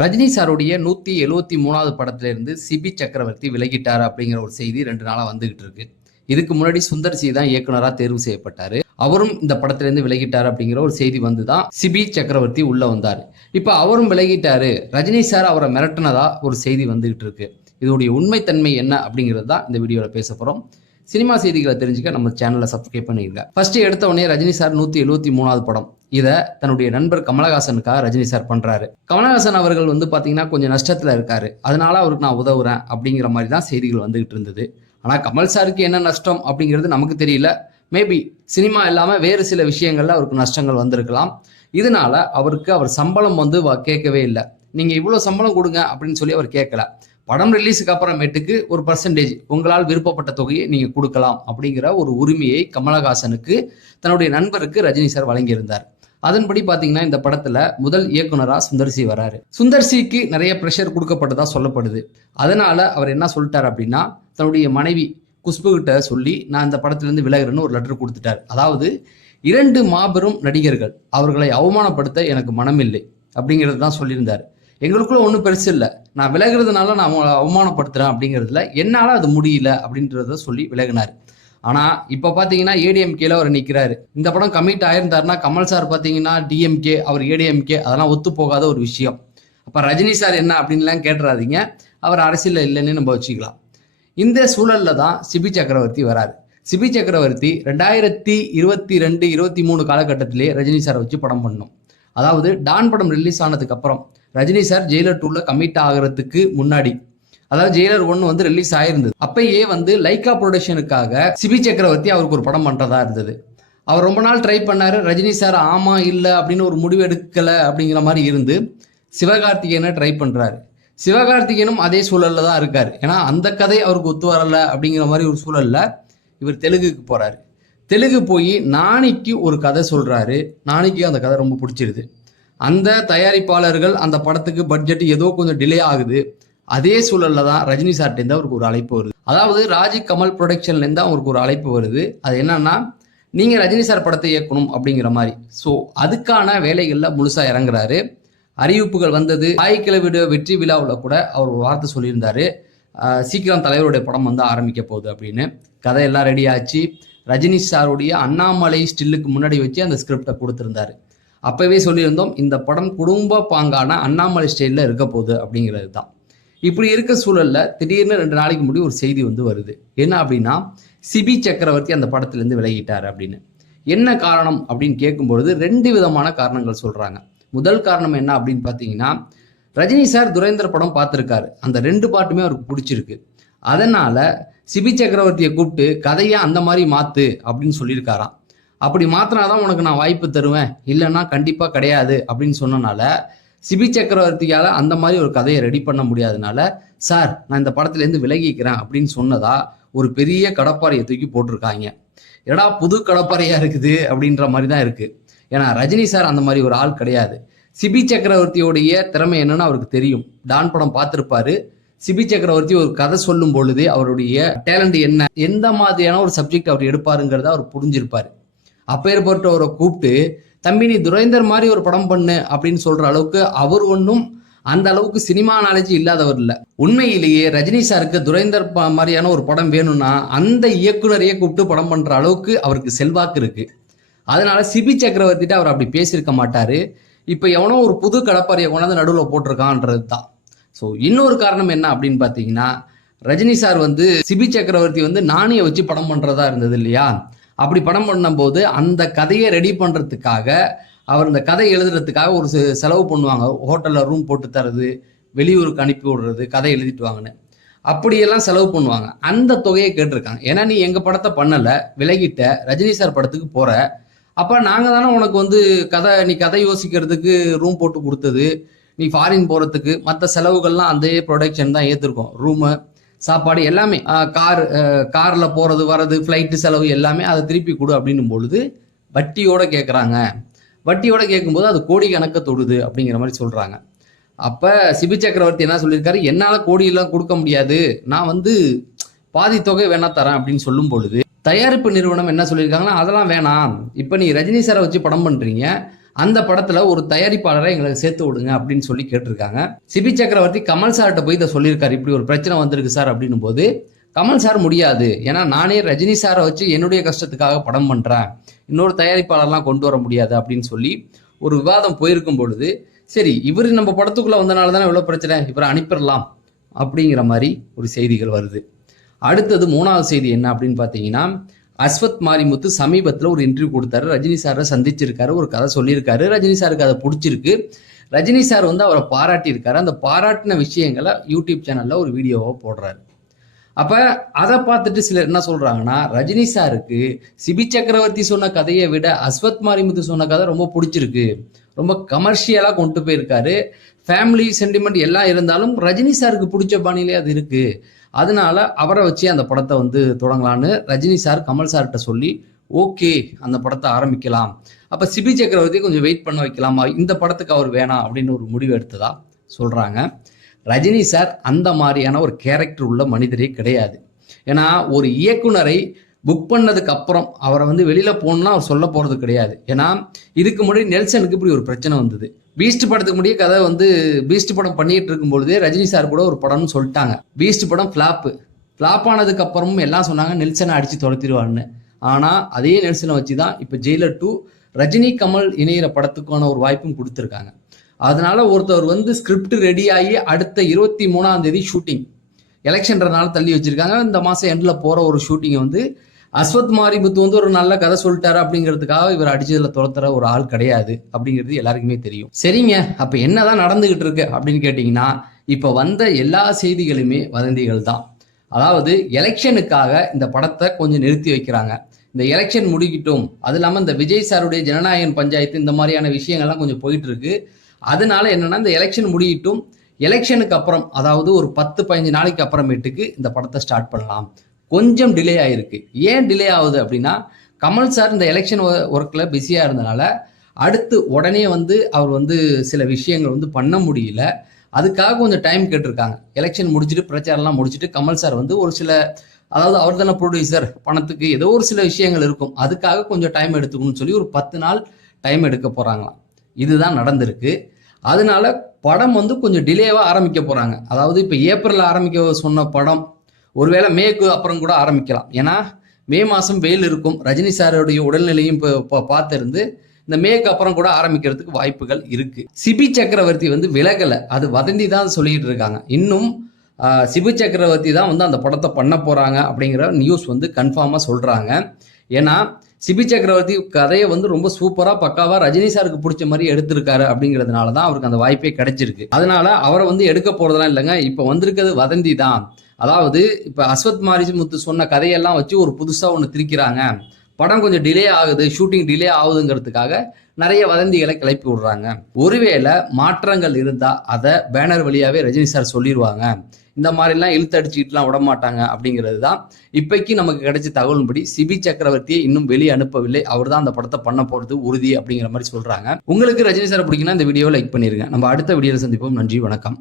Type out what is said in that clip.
ரஜினி சாருடைய 173வது படத்துல இருந்து சிபி சக்கரவர்த்தி விலகிட்டார் அப்படிங்கிற ஒரு செய்தி 2 நாளா வந்துகிட்டு இருக்கு. இதுக்கு முன்னாடி சுந்தர் சி தான் இயக்குனரா தேர்வு செய்யப்பட்டாரு. அவரும் இந்த படத்துல இருந்து விலகிட்டார் அப்படிங்கிற ஒரு செய்தி வந்துதான் சிபி சக்கரவர்த்தி உள்ள வந்தாரு. இப்ப அவரும் விலகிட்டாரு, ரஜினி சார் அவரை மிரட்டினதா ஒரு செய்தி வந்துகிட்டு இருக்கு. இதோடைய உண்மைத்தன்மை என்ன அப்படிங்கிறது தான் இந்த வீடியோல பேச போறோம். சினிமா செய்திகளை தெரிஞ்சுக்க நம்ம சேனலை சப்ஸ்கிரைப் பண்ணிருங்க. ஃபர்ஸ்ட் எடுத்த உடனே ரஜினி சார் 173வது படம் இதை தன்னுடைய நண்பர் கமலஹாசனுக்காக ரஜினி சார் பண்றாரு. கமலஹாசன் அவர்கள் பாத்தீங்கன்னா கொஞ்சம் நஷ்டத்துல இருக்காரு, அதனால அவருக்கு நான் உதவுறேன் அப்படிங்கிற மாதிரி தான் செய்திகள் வந்துகிட்டு இருந்தது. ஆனா கமல் சாருக்கு என்ன நஷ்டம் அப்படிங்கிறது நமக்கு தெரியல. மேபி சினிமா இல்லாம வேறு சில விஷயங்கள்ல அவருக்கு நஷ்டங்கள் வந்திருக்கலாம். இதனால அவருக்கு அவர் சம்பளம் கேட்கவே இல்லை. நீங்க இவ்வளவு சம்பளம் கொடுங்க அப்படின்னு சொல்லி அவர் கேட்கல. படம் ரிலீஸுக்கு அப்புறமேட்டுக்கு ஒரு பர்சன்டேஜ் உங்களால் விருப்பப்பட்ட தொகையை நீங்க கொடுக்கலாம் அப்படிங்கிற ஒரு உரிமையை கமலஹாசனுக்கு தன்னுடைய நண்பருக்கு ரஜினி சார் வழங்கியிருந்தார். அதன்படி பாத்தீங்கன்னா இந்த படத்துல முதல் இயக்குனரா சுந்தர் சி வராரு. சுந்தர் சிக்கு நிறைய பிரஷர் கொடுக்கப்பட்டதா சொல்லப்படுது. அதனால அவர் என்ன சொல்லிட்டார் அப்படின்னா, தன்னுடைய மனைவி குஷ்பு கிட்ட சொல்லி நான் இந்த படத்துல இருந்து விலகுறேன்னு ஒரு லெட்டர் கொடுத்துட்டார். அதாவது 2 மாபெரும் நடிகர்கள், அவர்களை அவமானப்படுத்த எனக்கு மனமில்லை அப்படிங்கிறது தான் சொல்லியிருந்தார். எங்களுக்குள்ள ஒன்றும் பெருசு இல்லை, நான் விலகிறதுனால நான் அவமானப்படுத்துறேன் அப்படிங்கிறதுல என்னால் அது முடியல அப்படின்றத சொல்லி விலகினார். ஆனால் இப்போ பார்த்தீங்கன்னா ஏடிஎம்கேல அவர் நிற்கிறாரு. இந்த படம் கமிட் ஆயிருந்தாருன்னா கமல் சார் பார்த்தீங்கன்னா டிஎம்கே, அவர் ஏடிஎம்கே, அதெல்லாம் ஒத்து போகாத ஒரு விஷயம். அப்போ ரஜினி சார் என்ன அப்படின்லாம் கேட்டுறாதீங்க, அவர் அரசியலில் இல்லைன்னு நம்ம வச்சுக்கலாம். இந்த சூழல்ல தான் சிபி சக்கரவர்த்தி வராரு. சிபி சக்கரவர்த்தி 2022-23 காலகட்டத்திலே ரஜினி சாரை வச்சு படம் பண்ணோம். அதாவது டான் படம் ரிலீஸ் ஆனதுக்கு அப்புறம் ரஜினி சார் ஜெயிலர் 2ல கமிட் ஆகிறதுக்கு முன்னாடி, அதாவது ஜெயிலர் 1 ரிலீஸ் ஆயிருந்தது. அப்பயே லைக்கா ப்ரொடக்ஷனுக்காக சிபி சக்கரவர்த்தி அவருக்கு ஒரு படம் பண்றதா இருந்தது. அவர் ரொம்ப நாள் ட்ரை பண்ணாரு. ரஜினி சார் ஆமா இல்ல அப்படின்னு ஒரு முடிவு எடுக்கல அப்படிங்கிற மாதிரி இருந்து சிவகார்த்திகேயனை ட்ரை பண்றாரு. சிவகார்த்திகேயனும் அதே சூழல்ல தான் இருக்காரு. ஏன்னா அந்த கதை அவருக்கு ஒத்து வரல அப்படிங்கிற மாதிரி ஒரு சூழல்ல இவர் தெலுங்குக்கு போறாரு. தெலுங்கு போய் நானிக்கு ஒரு கதை சொல்றாரு. நானிக்கு அந்த கதை ரொம்ப பிடிச்சிருது. அந்த தயாரிப்பாளர்கள் அந்த படத்துக்கு பட்ஜெட் ஏதோ கொஞ்சம் டிலே ஆகுது. அதே சூழல்ல தான் ரஜினி சார்ட்டேருந்து அவருக்கு ஒரு அழைப்பு வருது. அதாவது ராஜி கமல் ப்ரொடக்ஷன்ல இருந்து அவருக்கு ஒரு அழைப்பு வருது. அது என்னன்னா, நீங்க ரஜினி சார் படத்தை இயக்கணும் அப்படிங்கிற மாதிரி. ஸோ அதுக்கான வேலைகள்ல முழுசா இறங்குறாரு. அறிவிப்புகள் வந்தது. தாய்க்கிழவிட வெற்றி விழாவில் கூட அவர் ஒரு வார்த்தை சொல்லியிருந்தாரு, சீக்கிரம் தலைவருடைய படம் ஆரம்பிக்க போகுது அப்படின்னு. கதையெல்லாம் ரெடி ஆச்சு. ரஜினி சாருடைய அண்ணாமலை ஸ்டில்லுக்கு முன்னாடி வச்சு அந்த ஸ்கிரிப்டை கொடுத்திருந்தாரு. அப்பவே சொல்லியிருந்தோம், இந்த படம் குடும்ப பாங்கான அண்ணாமலை ஸ்டைலில் இருக்க போகுது அப்படிங்கிறது தான். இப்படி இருக்க சூழல்ல திடீர்னு 2 நாளைக்கு முன்னாடி ஒரு செய்தி வருது. என்ன அப்படின்னா, சிபி சக்கரவர்த்தி அந்த படத்திலிருந்து விலகிட்டார் அப்படின்னு. என்ன காரணம் அப்படின்னு கேட்கும்பொழுது 2 விதமான காரணங்கள் சொல்றாங்க. முதல் காரணம் என்ன அப்படின்னு பார்த்தீங்கன்னா, ரஜினி சார் துரைந்தர் படம் பார்த்துருக்காரு. அந்த 2 பாட்டுமே அவருக்கு பிடிச்சிருக்கு. அதனால சிபி சக்கரவர்த்தியை கூப்பிட்டு கதையை அந்த மாதிரி மாத்து அப்படின்னு சொல்லியிருக்காராம். அப்படி மாத்தினாதான் உனக்கு நான் வாய்ப்பு தருவேன், இல்லைன்னா கண்டிப்பா கிடையாது அப்படின்னு சொன்னனால சிபி சக்கரவர்த்தியால அந்த மாதிரி ஒரு கதையை ரெடி பண்ண முடியாதனால, சார் நான் இந்த படத்துல இருந்து விலகிக்கிறேன் அப்படின்னு சொன்னதா ஒரு பெரிய கடப்பாறையை தூக்கி போட்டிருக்காங்க. ஏடா புது கடப்பாறையா இருக்குது அப்படின்ற மாதிரி தான் இருக்கு. ஏன்னா ரஜினி சார் அந்த மாதிரி ஒரு ஆள் கிடையாது. சிபி சக்கரவர்த்தியோடைய திறமை என்னன்னு அவருக்கு தெரியும். டான் படம் பார்த்திருப்பாரு. சிபி சக்கரவர்த்தி ஒரு கதை சொல்லும் பொழுது அவருடைய டேலண்ட் என்ன, எந்த மாதிரியான ஒரு சப்ஜெக்ட் அவர் எடுப்பாருங்கிறத அவர் புரிஞ்சிருப்பாரு. அப்பேற்பட்டவரை கூப்பிட்டு, தம்பி நீ துரைந்தர் மாதிரி ஒரு படம் பண்ணு அப்படின்னு சொல்ற அளவுக்கு அவர் ஒன்றும் அந்த அளவுக்கு சினிமா நாலேஜ் இல்லாதவர் இல்லை. உண்மையிலேயே ரஜினி சாருக்கு துரைந்தர் மாதிரியான ஒரு படம் வேணும்னா அந்த இயக்குனரையே கூப்பிட்டு படம் பண்ற அளவுக்கு அவருக்கு செல்வாக்கு இருக்கு. அதனால சிபி சக்கரவர்த்திட்ட அவர் அப்படி பேசியிருக்க மாட்டாரு. இப்ப எவனோ ஒரு புது கடப்பாறையை கொண்டாந்து நடுவில் போட்டிருக்கான்றது தான். ஸோ இன்னொரு காரணம் என்ன அப்படின்னு பார்த்தீங்கன்னா, ரஜினி சார் சிபி சக்கரவர்த்தி நானியை வச்சு படம் பண்றதா இருந்தது இல்லையா. அப்படி படம் பண்ணும்போது அந்த கதையை ரெடி பண்றதுக்காக அவர் இந்த கதை எழுதுறதுக்காக ஒரு செலவு பண்ணுவாங்க. ஹோட்டல்ல ரூம் போட்டு தரது, வெளியூருக்கு அனுப்பி விடுறது, கதை எழுதிட்டு வாங்கன்னு அப்படியெல்லாம் செலவு பண்ணுவாங்க. அந்த தொகையை கேட்டிருக்காங்க. ஏன்னா நீ எங்க படத்தை பண்ணல, விலகிட்ட, ரஜினி சார் படத்துக்கு போற, அப்ப நாங்க தானே உனக்கு நீ கதை யோசிக்கிறதுக்கு ரூம் போட்டு கொடுத்தது, நீ ஃபாரின் போறதுக்கு மற்ற செலவுகள்லாம் அந்த ப்ரொடக்ஷன் தான் ஏற்றிருக்கோம். ரூமு, சாப்பாடு எல்லாமே, கார்ல போறது வர்றது, ஃப்ளைட்டு செலவு எல்லாமே அதை திருப்பி கொடு அப்படின்னும் பொழுது வட்டியோட கேட்குறாங்க. வட்டியோட கேட்கும்போது அது கோடி கணக்க தொடுது அப்படிங்கிற மாதிரி சொல்றாங்க. அப்ப சிபி சக்கரவர்த்தி என்ன சொல்லியிருக்காரு, என்னால கோடியெல்லாம் கொடுக்க முடியாது, நான் பாதி தொகை வேணா தரேன் அப்படின்னு சொல்லும் பொழுது தயாரிப்பு நிறுவனம் என்ன சொல்லியிருக்காங்கன்னா, அதெல்லாம் வேணாம், இப்ப நீ ரஜினி சாரை வச்சு படம் பண்றீங்க, அந்த படத்துல ஒரு தயாரிப்பாளரை எங்களுக்கு சேர்த்து விடுங்க அப்படின்னு சொல்லி கேட்டிருக்காங்க. சிபி சக்கரவர்த்தி கமல் சார்கிட்ட போய் இதை சொல்லியிருக்காரு, இப்படி ஒரு பிரச்சனை வந்திருக்கு சார் அப்படின்னும் போது கமல் சார் முடியாது, ஏன்னா நானே ரஜினி சாரை வச்சு என்னுடைய கஷ்டத்துக்காக படம் பண்றேன், இன்னொரு தயாரிப்பாளர்லாம் கொண்டு வர முடியாது அப்படின்னு சொல்லி ஒரு விவாதம் போயிருக்கும் பொழுது, சரி இவர் நம்ம படத்துக்குள்ள வந்தனால தானே இவ்வளவு பிரச்சனை, இவரை அனுப்பிடலாம் அப்படிங்கிற மாதிரி ஒரு செய்திகள் வருது. அடுத்தது 3வது செய்தி என்ன அப்படின்னு பார்த்தீங்கன்னா, அஸ்வத் மாரிமுத்து சமீபத்தில் ஒரு இன்டர்வியூ கொடுத்தாரு, ரஜினி சாரை சந்திச்சிருக்காரு, ஒரு கதை சொல்லியிருக்காரு, ரஜினி சாருக்கு அதை பிடிச்சிருக்கு, ரஜினி சார் வந்து அவரை பாராட்டியிருக்காரு. அந்த பாராட்டின விஷயங்களை யூடியூப் சேனல்ல ஒரு வீடியோவை போடுறாரு. அப்ப அதை பார்த்துட்டு சிலர் என்ன சொல்றாங்கன்னா, ரஜினி சாருக்கு சிபி சக்கரவர்த்தி சொன்ன கதையை விட அஸ்வத் மாரிமுத்து சொன்ன கதை ரொம்ப பிடிச்சிருக்கு, ரொம்ப கமர்ஷியலா கொண்டு போயிருக்காரு, ஃபேமிலி சென்டிமெண்ட் எல்லாம் இருந்தாலும் ரஜினி சாருக்கு பிடிச்ச பாணியிலே அது இருக்கு, அதனால அவரை வச்சு அந்த படத்தை வந்து தொடங்கலான்னு ரஜினி சார் கமல் சார்கிட்ட சொல்லி ஓகே அந்த படத்தை ஆரம்பிக்கலாம், அப்ப சிபி சக்கரவர்த்தி கொஞ்சம் வெயிட் பண்ண வைக்கலாமா, இந்த படத்துக்கு அவர் வேணாம் அப்படின்னு ஒரு முடிவு எடுத்ததா சொல்றாங்க. ரஜினி சார் அந்த மாதிரியான ஒரு கேரக்டர் உள்ள மனிதரே கிடையாது. ஏன்னா ஒரு இயக்குனரை புக் பண்ணதுக்கு அப்புறம் அவரை வந்து வெளியில போகணும்னா அவர் சொல்ல போறது கிடையாது. ஏன்னா இதுக்கு முன்னாடி நெல்சனுக்கு இப்படி ஒரு பிரச்சனை வந்தது. பீஸ்ட் படத்துக்கு முடிய கதை வந்து பீஸ்ட் படம் பண்ணிட்டு இருக்கும் பொழுதே ரஜினி சார் கூட ஒரு படம்னு சொல்லிட்டாங்க. பீஸ்ட் படம் ஃபிளாப் ஆனதுக்கு அப்புறமும் எல்லாம் சொன்னாங்க நெல்சனை அடிச்சு தொலைத்திருவான்னு. ஆனா அதே நெல்சனை வச்சுதான் இப்ப ஜெயிலர் 2 ரஜினி கமல் இணையிற படத்துக்கான ஒரு வாய்ப்பும் கொடுத்துருக்காங்க. அதனால ஒருத்தர் வந்து ஸ்கிரிப்ட் ரெடி ஆகி அடுத்த 23ஆம் தேதி ஷூட்டிங், எலெக்ஷன்றதுனால தள்ளி வச்சிருக்காங்க, இந்த மாசம் எண்ட்ல போற ஒரு ஷூட்டிங்கை வந்து அஸ்வத் மாரிமுத்து வந்து ஒரு நல்ல கதை சொல்லிட்டாரு அப்படிங்கிறதுக்காக இவர் அடிச்சதுல துரத்துற ஒரு ஆள் கிடையாது அப்படிங்கிறது எல்லாருக்குமே தெரியும். சரிங்க, அப்ப என்னதான் நடந்துகிட்டு இருக்கு அப்படின்னு கேட்டீங்கன்னா, இப்ப வந்த எல்லா செய்திகளுமே வதந்திகள் தான். அதாவது எலெக்ஷனுக்காக இந்த படத்தை கொஞ்சம் நிறுத்தி வைக்கிறாங்க, இந்த எலெக்ஷன் முடிக்கட்டும், அது இல்லாம இந்த விஜய் சாருடைய ஜனநாயகன் பஞ்சாயத்து இந்த மாதிரியான விஷயங்கள்லாம் கொஞ்சம் போயிட்டு இருக்கு. அதனால என்னன்னா இந்த எலெக்ஷன் முடியட்டும், எலெக்ஷனுக்கு அப்புறம் அதாவது ஒரு 10-15 நாளைக்கு அப்புறமேட்டுக்கு இந்த படத்தை ஸ்டார்ட் பண்ணலாம். கொஞ்சம் டிலே ஆயிருக்கு. ஏன் டிலே ஆகுது அப்படின்னா, கமல் சார் இந்த எலெக்ஷன் ஒர்க்ல பிஸியா இருந்தனால அடுத்து உடனே வந்து அவர் வந்து சில விஷயங்கள் வந்து பண்ண முடியல, அதுக்காக கொஞ்சம் டைம் கேட்டிருக்காங்க. எலெக்ஷன் முடிச்சுட்டு பிரச்சாரம்லாம் முடிச்சுட்டு கமல் சார் வந்து ஒரு சில, அதாவது அவர் தானே ப்ரொடியூசர், பணத்துக்கு ஏதோ ஒரு சில விஷயங்கள் இருக்கும், அதுக்காக கொஞ்சம் டைம் எடுத்துக்கணும்னு சொல்லி ஒரு 10 நாள் டைம் எடுக்க போறாங்களாம். இதுதான் நடந்திருக்கு. அதனால படம் வந்து கொஞ்சம் டிலேவா ஆரம்பிக்க போறாங்க. அதாவது இப்ப ஏப்ரல் ஆரம்பிக்க சொன்ன படம் ஒருவேளை மேக்கு அப்புறம் கூட ஆரம்பிக்கலாம். ஏன்னா மே மாசம் வெயில் இருக்கும், ரஜினி சாருடைய உடல்நிலையும் பார்த்திருந்து இந்த மேக்கு அப்புறம் கூட ஆரம்பிக்கிறதுக்கு வாய்ப்புகள் இருக்கு. சிபி சக்கரவர்த்தி வந்து விலகல, அது வதந்தி தான் சொல்லிட்டு இருக்காங்க. இன்னும் சிபி சக்கரவர்த்தி தான் வந்து அந்த படத்தை பண்ண போறாங்க அப்படிங்கிற நியூஸ் வந்து கன்ஃபார்மா சொல்றாங்க. ஏன்னா சிபி சக்கரவர்த்தி கதையை வந்து ரொம்ப சூப்பரா பக்காவா ரஜினி சாருக்கு பிடிச்ச மாதிரி எடுத்திருக்காரு அப்படிங்கிறதுனால தான் அவருக்கு அந்த வாய்ப்பே கிடைச்சிருக்கு. அதனால அவரை வந்து எடுக்க போறதெல்லாம் இல்லைங்க, இப்ப வந்திருக்கிறது வதந்தி தான். அதாவது இப்ப அஸ்வத் மாரிமுத்து சொன்ன கதையெல்லாம் வச்சு ஒரு புதுசா ஒண்ணு திரிக்கிறாங்க, படம் கொஞ்சம் டிலே ஆகுது, ஷூட்டிங் டிலே ஆகுதுங்கிறதுக்காக நிறைய வதந்திகளை கிளப்பி விடுறாங்க. ஒருவேளை மாற்றங்கள் இருந்தா அதை பேனர் வழியாவே ரஜினி சார் சொல்லிடுவாங்க, இந்த மாதிரிலாம் இழுத்தடிச்சுக்கிட்டுலாம் விட மாட்டாங்க அப்படிங்கிறது தான் இப்பைக்கு நமக்கு கிடைச்ச தகவலின்படி. சிபி சக்கரவர்த்தியை இன்னும் வெளியே அனுப்பவில்லை, அவர் தான் அந்த படத்தை பண்ண போறது உறுதி அப்படிங்கிற மாதிரி சொல்றாங்க. உங்களுக்கு ரஜினி சார் பிடிக்குன்னா இந்த வீடியோவை லைக் பண்ணிருங்க. நம்ம அடுத்த வீடியோவில் சந்திப்போம். நன்றி, வணக்கம்.